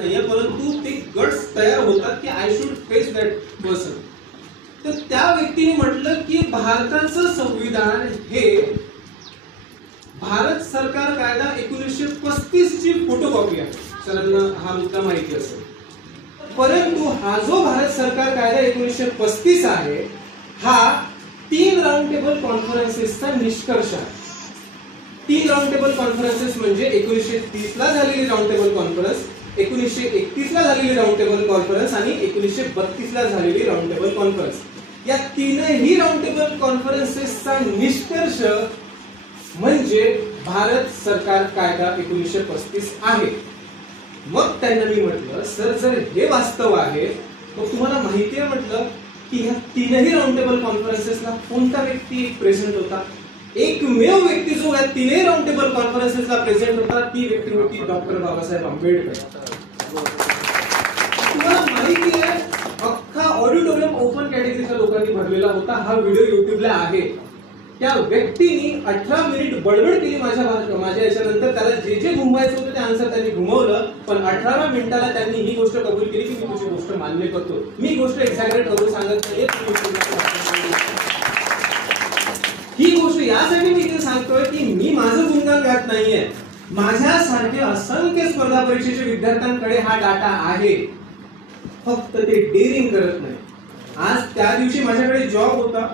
नाहीये, परंतु ते गट्स तयार होतात की I should face that person. तर त्या व्यक्तीने म्हटलं की भारताचं संविधान हे भारत सरकार कायदा 1935 ची फोटोकॉपी आहे. सरांना हा मुद्दा माहिती असेल. परंतु हा जो भारत सरकार कायदा 1935 आहे हा 3 राऊंड टेबल कॉन्फरन्सेसचा निष्कर्ष आहे. 3 राऊंड टेबल कॉन्फरन्सेस म्हणजे 1930 ला झालेली राऊंड टेबल कॉन्फरन्स, 1931 ला झालेली राऊंड टेबल कॉन्फरन्स आणि 1932 ला झालेली राऊंड टेबल कॉन्फरन्स. या तीनही राऊंड टेबल कॉन्फरन्सेसचा निष्कर्ष म्हणजे भारत सरकार कायदा 1935 आहे. मग त्यांना मी म्हटलं सर जर हे वास्तव आहे मग तुम्हाला माहिती आहे म्हटलं की ह्या तीनही राऊंड टेबल कॉन्फरन्सेसला कोणता व्यक्ती प्रेझेंट होता. एकमेव व्यक्ती जो या तीनही राऊंड टेबल कॉन्फरन्सेसला प्रेझेंट होता ती व्यक्ती होती डॉक्टर बाबासाहेब आंबेडकर. तुम्हाला माहिती आहे अख्खा ऑडिटोरियम ओपन कॅटेगरीच्या लोकांनी भरलेला होता. हा व्हिडिओ युट्यूबला आहे. त्या व्यक्तीने 18 मिनिट बडबड केली माझ्या याच्यानंतर. त्याला जे जे घुमवायचं होतं ते आन्सर त्यांनी घुमवलं, पण 18व्या मिनिटाला त्यांनी ही गोष्ट कबूल केली की मी तुझी गोष्ट मान्य करतो. मी गोष्ट एक्झॅक्ट करून सांगत नाहीये, ही गोष्ट यासाठी मी इथे सांगतोय की मी माझं गुणगान गात नाहीये. माझ्यासारख्या असंख्य स्पर्धा परीक्षेच्या विद्यार्थ्यांकडे हा डाटा आहे, फक्त ते डेअरिंग करत नाही. आज त्या दिवशी माझ्याकडे जॉब होता,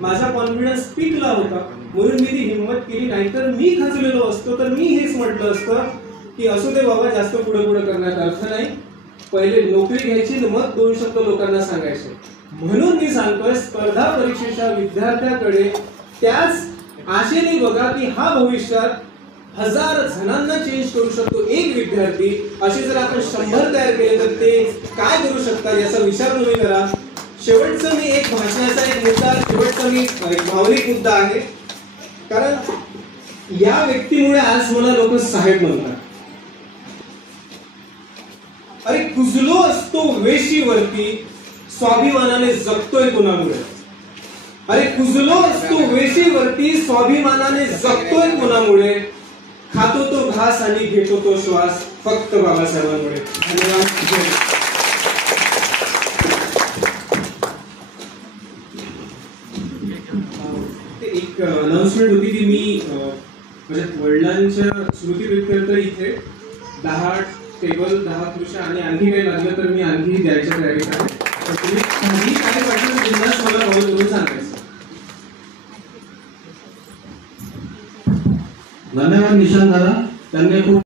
माझा कॉन्फिडन्स पीकला होता म्हणून मी ती हिंमत केली. नाहीतर मी खचलेलो असतो तर मी हेच म्हटलं असतं की असू दे बाबा जास्त पुढे पुढे करण्यात अर्थ नाही, पहिले नोकरी घ्यायची मग 2 शब्द लोकांना सांगायचे. म्हणून मी सांगतोय स्पर्धा परीक्षेच्या विद्यार्थ्याकडे त्याच आशेने बघा की हा भविष्यात 1000 जणांना चेंज करू शकतो एक विद्यार्थी. असे जर आपण 100 तयार केले तर ते काय करू शकतात याचा विचार तुम्ही करा. शेवटचा मी एक भाषणाचा एक मुद्दा, शेवटचा मी एक भावनिक मुद्दा आहे. कारण या व्यक्तीमुळे आज मला लोक साहेब म्हणतात. अरे कुजलो असतो वेशीवरती, स्वाभिमानाने जगतोय कोणामुळे. अरे कुजलो असतो वेशीवरती, स्वाभिमानाने जगतोय कोणामुळे. खातो तो घास आणि घेतो तो श्वास फक्त बाबासाहेबांमुळे. धन्यवाद. एक अनाउन्समेंट होती की मी माझ्या वडिलांच्या स्मृतीप्रित्यर्थ इथे 10 टेबल 10 खुर्च्या आणि आणखी काही लागलं तर मी आणखी द्यायच्या तयारीत आहे. तर तुम्ही काही काय वाटलं बिंदास मला कॉल करून सांगायचं. धन्यवाद निशांत दादा, त्यांनी खूप